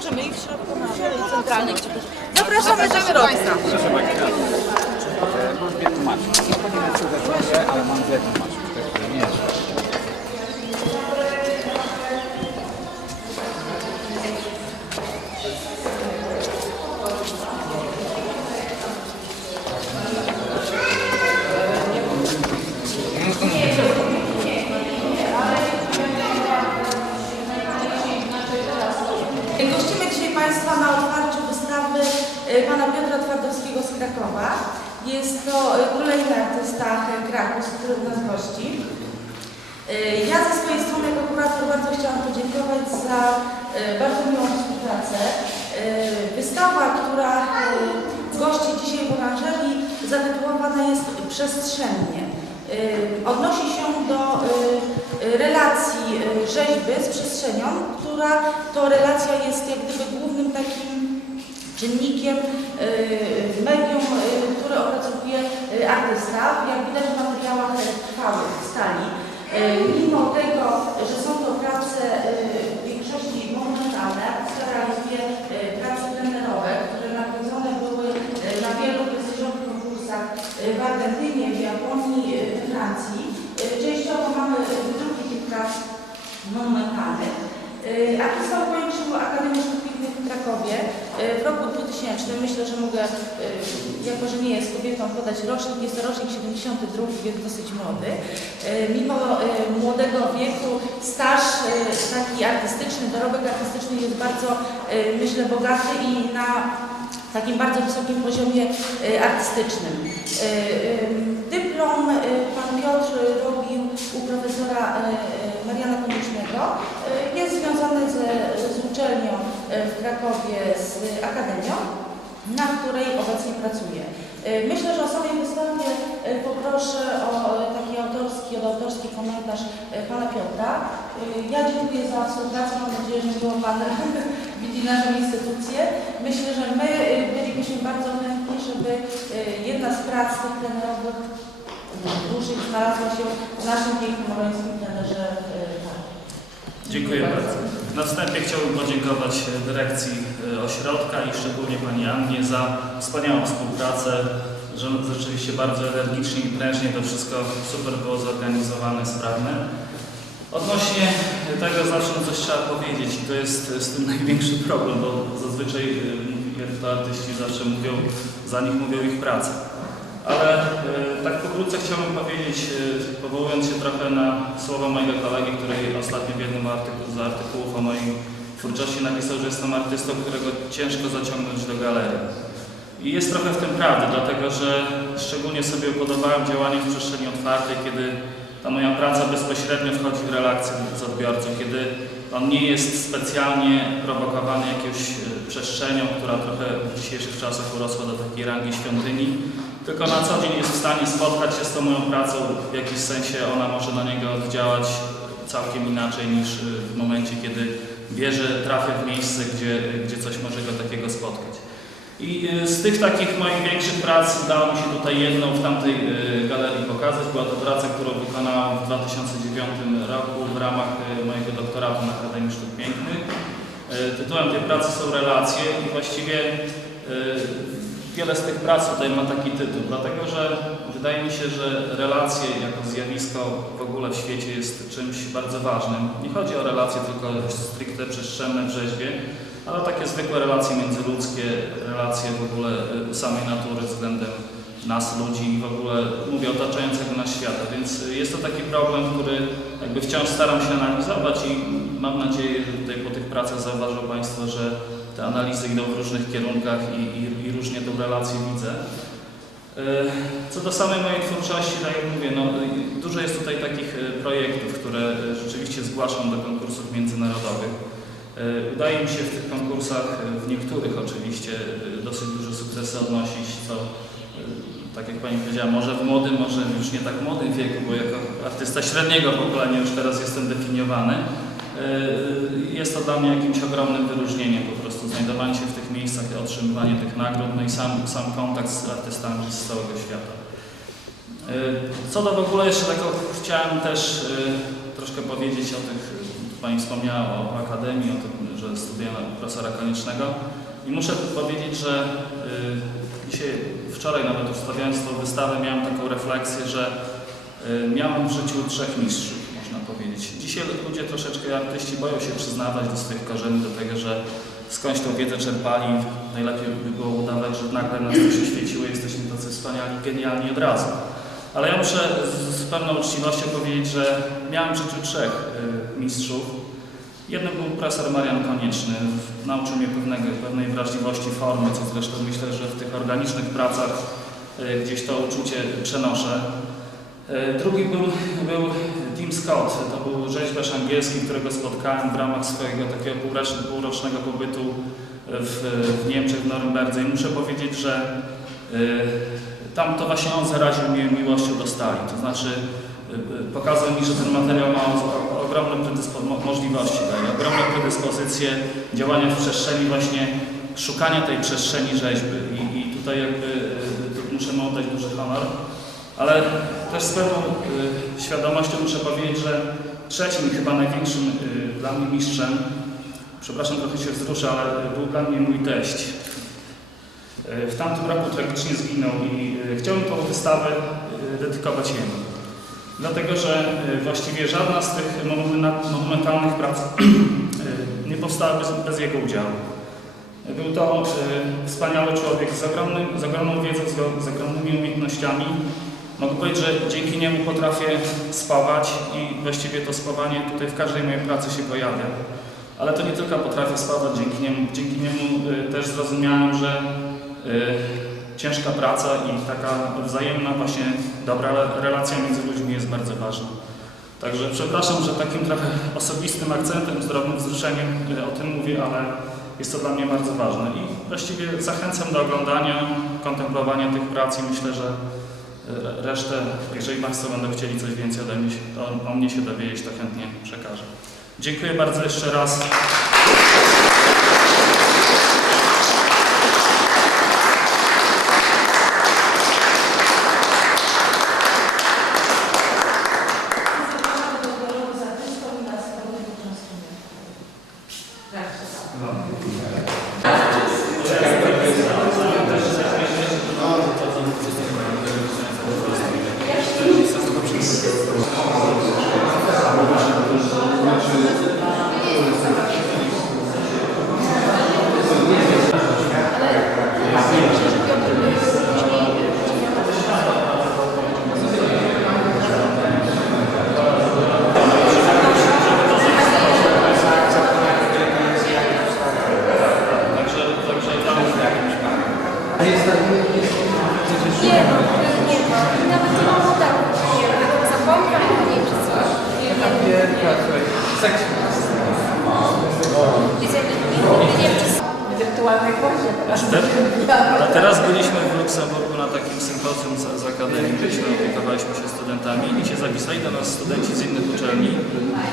Możemy i w środku na centralnej, gdzie. Zapraszamy do środka. Proszę Państwa, e, mam dwie tłumaczki. Nie powinienem się ale mam dwie tłumaczki. To jest nie jest. Gościmy dzisiaj Państwa na otwarciu wystawy e, pana Piotra Twardowskiego z Krakowa. Jest to e, kolejny artysta e, Kraków, który nas gości. E, Ja ze swojej strony jako kurator bardzo chciałam podziękować za e, bardzo miłą współpracę. E, Wystawa, która e, gości dzisiaj w oranżerii zatytułowana jest Przestrzennie. E, Odnosi się do e, relacji e, rzeźby z przestrzenią, która to relacja jest jak gdyby głównym takim czynnikiem, e, medium, e, które opracowuje e, artysta. Jak widać w materiałach trwałych, stali. Mimo tego, że są to prace w większości monumentalne, realizuje prace plenerowe, które nagrodzone były na wielu prestiżowych konkursach w Argentynie, w Japonii, we Francji. Częściowo mamy wydruki tych prac monumentalnych. Artysta ukończył Akademię Sztuk Pięknych w Krakowie e, w roku 2000. Myślę, że mogę, e, jako że nie jest kobietą, podać rocznik. Jest to rocznik 72, więc dosyć młody. E, Mimo e, młodego wieku staż taki artystyczny, dorobek artystyczny jest bardzo, myślę, bogaty i na takim bardzo wysokim poziomie artystycznym. Dyplom pan Piotr robił u profesora Mariana Koniecznego. Jest związany ze, z uczelnią w Krakowie, z Akademią, na której obecnie pracuje. E, Myślę, że o samej wystawie e, poproszę o e, taki autorski, od autorski komentarz pana Piotra. Ja dziękuję za współpracę, mam nadzieję, że było pan widzi naszą instytucję. Myślę, że my bylibyśmy bardzo chętni, żeby jedna z prac tych plenerowych dużych znalazła się w naszym pięknym morońskim plenerze. Dziękuję bardzo. Na wstępie chciałbym podziękować e, dyrekcji e, ośrodka i szczególnie Pani Annie za wspaniałą współpracę, że rzeczywiście bardzo energicznie i prężnie to wszystko super było zorganizowane, sprawne. Odnośnie tego zacznę coś trzeba powiedzieć i to jest z tym największy problem, bo zazwyczaj e, jak to artyści zawsze mówią, za nich mówią ich prace. Ale e, tak pokrótce chciałbym powiedzieć, e, powołując się trochę na słowa mojego kolegi, który ostatnio w jednym artyku, z artykułów o mojej twórczości napisał, że jestem artystą, którego ciężko zaciągnąć do galerii. I jest trochę w tym prawdy, dlatego że szczególnie sobie upodobałem działanie w przestrzeni otwartej, kiedy ta moja praca bezpośrednio wchodzi w relację z odbiorcą, kiedy on nie jest specjalnie prowokowany jakąś e, przestrzenią, która trochę w dzisiejszych czasach urosła do takiej rangi świątyni, tylko na co dzień jest w stanie spotkać się z tą moją pracą, w jakiś sensie ona może na niego oddziałać całkiem inaczej niż y, w momencie, kiedy wie, że trafię w miejsce, gdzie, gdzie coś może go takiego spotkać. I y, z tych takich moich większych prac udało mi się tutaj jedną w tamtej y, galerii pokazać. Była to praca, którą wykonałam w 2009 roku w ramach mojego doktoratu na Akademii Sztuk Pięknych. Tytułem tej pracy są relacje i właściwie Wiele z tych prac tutaj ma taki tytuł, dlatego że wydaje mi się, że relacje jako zjawisko w ogóle w świecie jest czymś bardzo ważnym. Nie chodzi o relacje tylko stricte przestrzenne w rzeźbie, ale takie zwykłe relacje międzyludzkie, relacje w ogóle y, samej natury względem nas, ludzi i w ogóle, mówię, otaczającego nas świata. Więc jest to taki problem, który jakby wciąż staram się analizować i mam nadzieję, że tutaj po tych pracach zauważą Państwo, że te analizy idą w różnych kierunkach i, i, i różnie tą relację widzę. E, Co do samej mojej twórczości, tak jak mówię, no, y, dużo jest tutaj takich e, projektów, które e, rzeczywiście zgłaszam do konkursów międzynarodowych. E, Udaje mi się w tych konkursach, w niektórych oczywiście, dosyć duże sukcesy odnosić, co tak jak Pani powiedziała, może w młodym, może już nie tak młodym wieku, bo jako artysta średniego pokolenia już teraz jestem definiowany. E, Jest to dla mnie jakimś ogromnym wyróżnieniem, prostu znajdowanie się w tych miejscach, otrzymywanie tych nagród, no i sam, sam kontakt z artystami z całego świata. E, Co do w ogóle jeszcze tego chciałem też e, troszkę powiedzieć o tych Pani wspomniała o Akademii, o tym, że studiuje na profesora koniecznego. I muszę powiedzieć, że y, dzisiaj, wczoraj nawet ustawiając tą wystawę, miałem taką refleksję, że y, miałem w życiu trzech mistrzów, można powiedzieć. Dzisiaj ludzie troszeczkę, artyści boją się przyznawać do swoich korzeni, do tego, że skądś tą wiedzę czerpali. Najlepiej by było udawać, że nagle nas coś oświeciło, jesteśmy tacy wspaniali, genialni od razu. Ale ja muszę z, z pewną uczciwością powiedzieć, że miałem w życiu trzech y, mistrzów. Jednym był profesor Marian Konieczny. Nauczył mnie pewnego, pewnej wrażliwości formy, co zresztą myślę, że w tych organicznych pracach y, gdzieś to uczucie przenoszę. Y, Drugi był, był Tim Scott. To był rzeźbiarz angielski, którego spotkałem w ramach swojego takiego półrocznego, pobytu w, w Niemczech, w Norymberdze. I muszę powiedzieć, że y, tam to właśnie on zaraził mnie miłością do stali. To znaczy y, y, pokazał mi, że ten materiał ma ogromne możliwości, daje ogromne predyspozycje działania w przestrzeni właśnie szukania tej przestrzeni rzeźby i, i tutaj jakby muszę mu oddać duży honor. Ale też z pewną y, świadomością muszę powiedzieć, że trzecim chyba największym y, dla mnie mistrzem, przepraszam trochę się wzruszę, ale był dla mnie mój teść. Y, w tamtym roku tragicznie zginął i y, chciałbym tą wystawę y, dedykować jemu. Dlatego, że y, właściwie żadna z tych monumenta- monumentalnych prac y, nie powstała bez, bez jego udziału. Był to y, wspaniały człowiek z, ogromnym, z ogromną wiedzą, z, z ogromnymi umiejętnościami. Mogę powiedzieć, że dzięki niemu potrafię spawać i właściwie to spawanie tutaj w każdej mojej pracy się pojawia. Ale to nie tylko potrafię spawać dzięki niemu, dzięki niemu y, też zrozumiałem, że y, ciężka praca i taka wzajemna właśnie dobra relacja między ludźmi jest bardzo ważna. Także przepraszam, że takim trochę osobistym akcentem, zdrowym wzruszeniem y, o tym mówię, ale jest to dla mnie bardzo ważne i właściwie zachęcam do oglądania, kontemplowania tych prac i myślę, że resztę, jeżeli Państwo będą chcieli coś więcej ode mnie, o, o mnie się dowiedzieć, to chętnie przekażę. Dziękuję bardzo jeszcze raz. Zapraszamy do dialogu z artystą i na wspólne poczęstunek. Proszę. Także, także tam Nie, no, nie, nawet nie mam tak, nie wiem, zapomniał o niej czy coś. Nie, nie, Jest jakby nie wiem, czy wirtualnej gwoździe teraz. A teraz byliśmy w Luksemburgu na takim sympozjum z, z Akademii, byliśmy, opiekowaliśmy się studentami. I się zapisali do nas studenci z innych uczelni.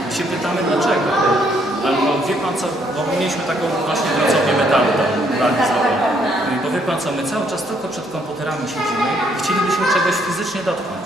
I się pytamy dlaczego. Albo wie pan co, bo my mieliśmy taką właśnie pracownię metalu tam Bo wie pan co, my cały czas tylko przed komputerami siedzimy i chcielibyśmy czegoś fizycznie dotknąć.